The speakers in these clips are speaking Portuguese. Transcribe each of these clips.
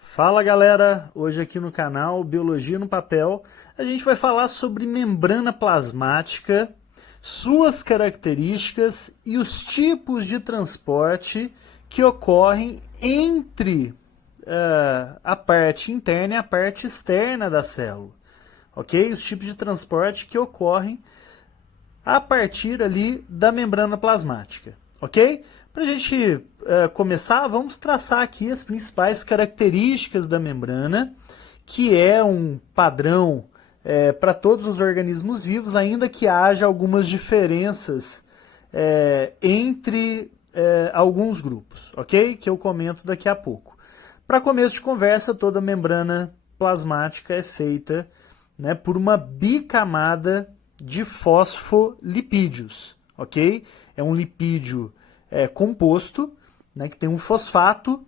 Fala galera, hoje aqui no canal Biologia no Papel a gente vai falar sobre membrana plasmática, suas características e os tipos de transporte que ocorrem entre a parte interna e a parte externa da célula, ok? Os tipos de transporte que ocorrem a partir ali da membrana plasmática, ok? Para a gente começar, vamos traçar aqui as principais características da membrana, que é um padrão para todos os organismos vivos, ainda que haja algumas diferenças entre alguns grupos, ok? Que eu comento daqui a pouco. Para começo de conversa, toda membrana plasmática é feita, né, por uma bicamada de fosfolipídios, ok? É um lipídio composto, né, que tem um fosfato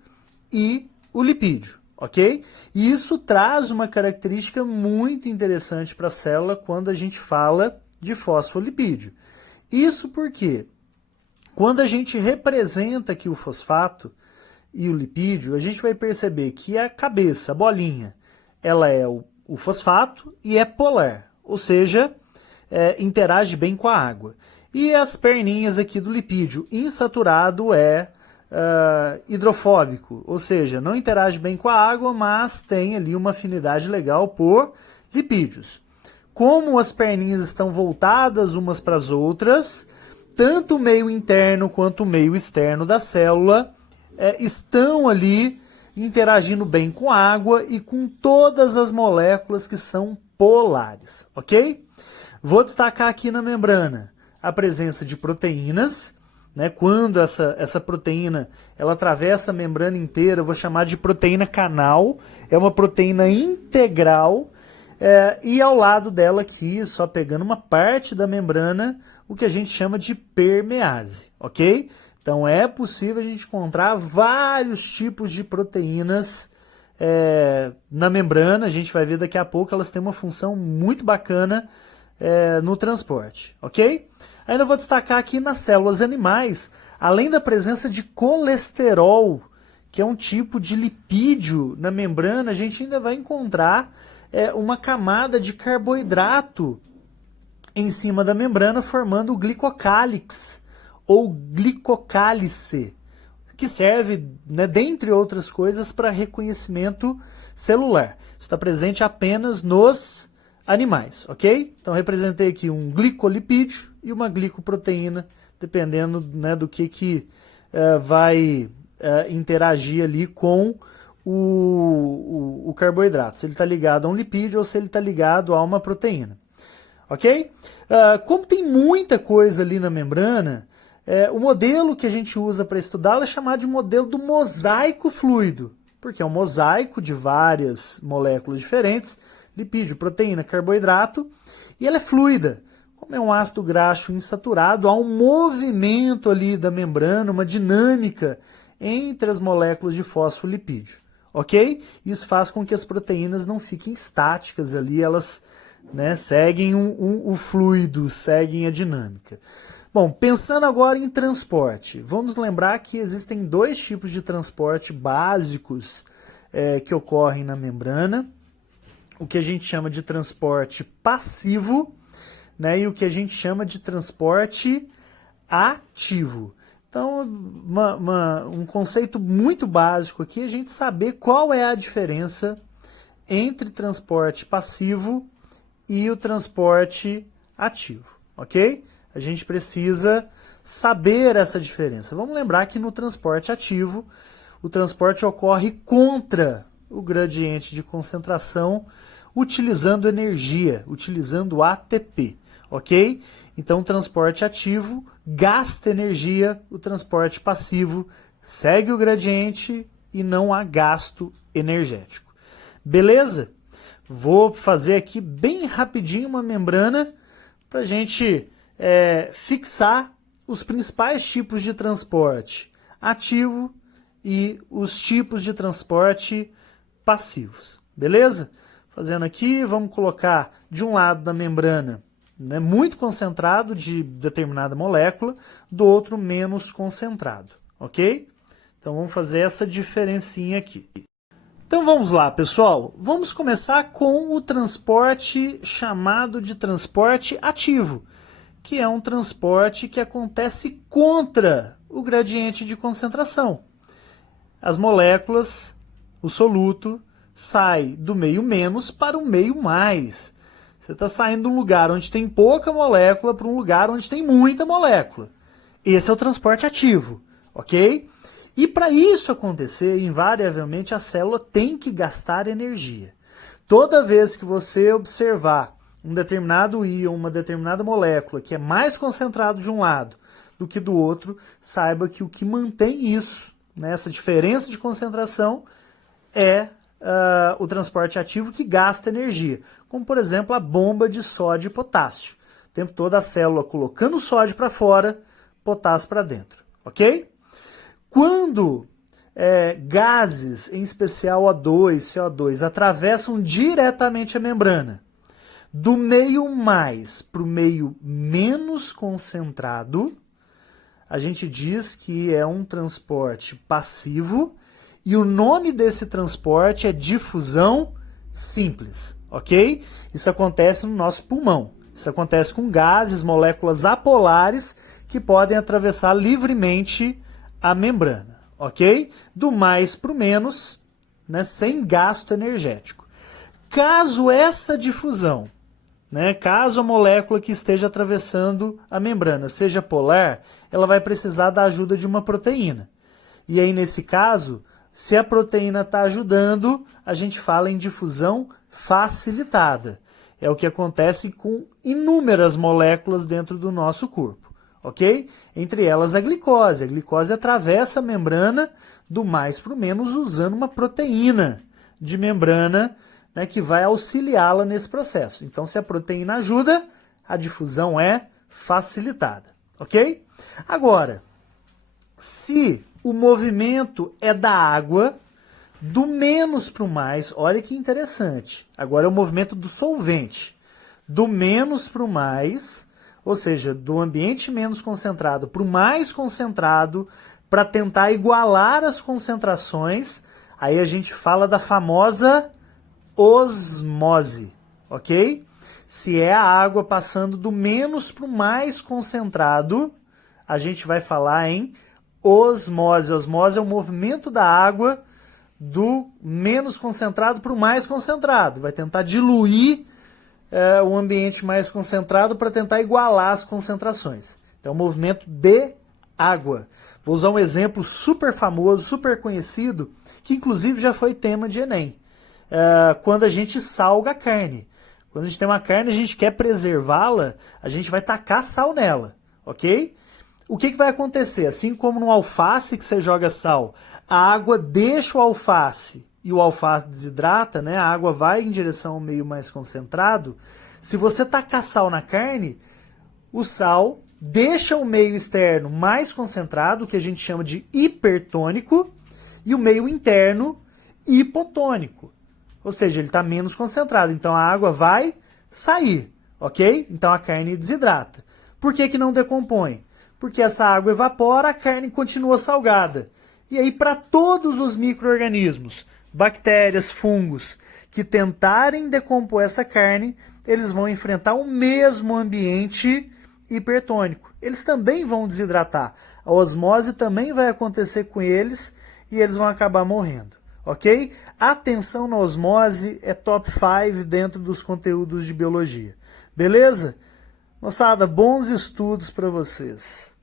e o lipídio, ok? E isso traz uma característica muito interessante para a célula quando a gente fala de fosfolipídio. Isso porque quando a gente representa aqui o fosfato e o lipídio, a gente vai perceber que a cabeça, a bolinha, ela é o fosfato e é polar, ou seja, interage bem com a água. E as perninhas aqui do lipídio insaturado é hidrofóbico, ou seja, não interage bem com a água, mas tem ali uma afinidade legal por lipídios. Como as perninhas estão voltadas umas para as outras, tanto o meio interno quanto o meio externo da célula estão ali interagindo bem com a água e com todas as moléculas que são polares, ok? Vou destacar aqui na membrana a presença de proteínas, né? Quando essa proteína ela atravessa a membrana inteira, eu vou chamar de proteína canal, é uma proteína integral, e ao lado dela aqui, só pegando uma parte da membrana, o que a gente chama de permease, ok? Então é possível a gente encontrar vários tipos de proteínas na membrana, a gente vai ver daqui a pouco, elas têm uma função muito bacana no transporte, ok? Ainda vou destacar aqui nas células animais, além da presença de colesterol, que é um tipo de lipídio na membrana, a gente ainda vai encontrar uma camada de carboidrato em cima da membrana, formando o glicocálix ou glicocálice, que serve, né, dentre outras coisas, para reconhecimento celular. Isso está presente apenas nos animais, ok? Então representei aqui um glicolipídio e uma glicoproteína, dependendo, né, do que vai interagir ali com o carboidrato, se ele está ligado a um lipídio ou se ele está ligado a uma proteína, ok? Como tem muita coisa ali na membrana, o modelo que a gente usa para estudá-la é chamado de modelo do mosaico fluido, porque é um mosaico de várias moléculas diferentes, lipídio, proteína, carboidrato, e ela é fluida. Como é um ácido graxo insaturado, há um movimento ali da membrana, uma dinâmica entre as moléculas de fosfolipídio, ok? Isso faz com que as proteínas não fiquem estáticas ali, elas, né, seguem o fluido, seguem a dinâmica. Bom, pensando agora em transporte, vamos lembrar que existem dois tipos de transporte básicos que ocorrem na membrana, o que a gente chama de transporte passivo, né, e o que a gente chama de transporte ativo. Então, um conceito muito básico aqui é a gente saber qual é a diferença entre transporte passivo e o transporte ativo, ok? A gente precisa saber essa diferença. Vamos lembrar que no transporte ativo, o transporte ocorre contra o gradiente de concentração, utilizando energia, utilizando ATP, ok? Então, o transporte ativo gasta energia, o transporte passivo segue o gradiente e não há gasto energético. Beleza? Vou fazer aqui bem rapidinho uma membrana para a gente fixar os principais tipos de transporte ativo e os tipos de transporte passivos. Beleza? Fazendo aqui, vamos colocar de um lado da membrana, né, muito concentrado de determinada molécula, do outro menos concentrado, ok? Então vamos fazer essa diferencinha aqui. Então vamos lá, pessoal. Vamos começar com o transporte chamado de transporte ativo, que é um transporte que acontece contra o gradiente de concentração. As moléculas, o soluto, sai do meio menos para o meio mais. Você está saindo de um lugar onde tem pouca molécula para um lugar onde tem muita molécula. Esse é o transporte ativo, ok? E para isso acontecer, invariavelmente a célula tem que gastar energia. Toda vez que você observar um determinado íon, uma determinada molécula que é mais concentrado de um lado do que do outro, saiba que o que mantém isso, né, essa diferença de concentração, é o transporte ativo que gasta energia, como por exemplo a bomba de sódio e potássio. O tempo todo a célula colocando sódio para fora, potássio para dentro, ok? Quando gases, em especial O2, CO2, atravessam diretamente a membrana, do meio mais para o meio menos concentrado, a gente diz que é um transporte passivo, e o nome desse transporte é difusão simples, ok? Isso acontece no nosso pulmão. Isso acontece com gases, moléculas apolares que podem atravessar livremente a membrana, ok? Do mais para o menos, né, sem gasto energético. Caso essa difusão, né, caso a molécula que esteja atravessando a membrana seja polar, ela vai precisar da ajuda de uma proteína. E aí, nesse caso, se a proteína está ajudando, a gente fala em difusão facilitada. É o que acontece com inúmeras moléculas dentro do nosso corpo, ok? Entre elas a glicose. A glicose atravessa a membrana do mais para o menos usando uma proteína de membrana, né, que vai auxiliá-la nesse processo. Então, se a proteína ajuda, a difusão é facilitada, ok? Agora, se o movimento é da água, do menos para o mais, olha que interessante. Agora é o movimento do solvente. Do menos para o mais, ou seja, do ambiente menos concentrado para o mais concentrado, para tentar igualar as concentrações, aí a gente fala da famosa osmose, ok? Se é a água passando do menos para o mais concentrado, a gente vai falar em osmose. Osmose é o movimento da água do menos concentrado para o mais concentrado. Vai tentar diluir o ambiente mais concentrado para tentar igualar as concentrações. Então, é um movimento de água. Vou usar um exemplo super famoso, super conhecido, que inclusive já foi tema de Enem. Quando a gente salga a carne. Quando a gente tem uma carne, a gente quer preservá-la, a gente vai tacar sal nela, ok? O que vai acontecer? Assim como no alface que você joga sal, a água deixa o alface e o alface desidrata, né? A água vai em direção ao meio mais concentrado. Se você tacar sal na carne, o sal deixa o meio externo mais concentrado, que a gente chama de hipertônico, e o meio interno hipotônico. Ou seja, ele está menos concentrado, então a água vai sair, ok? Então a carne desidrata. Por que não decompõe? Porque essa água evapora, a carne continua salgada. E aí, para todos os micro-organismos, bactérias, fungos, que tentarem decompor essa carne, eles vão enfrentar o mesmo ambiente hipertônico. Eles também vão desidratar. A osmose também vai acontecer com eles e eles vão acabar morrendo. Ok? Atenção na osmose é top 5 dentro dos conteúdos de biologia. Beleza? Moçada, bons estudos para vocês.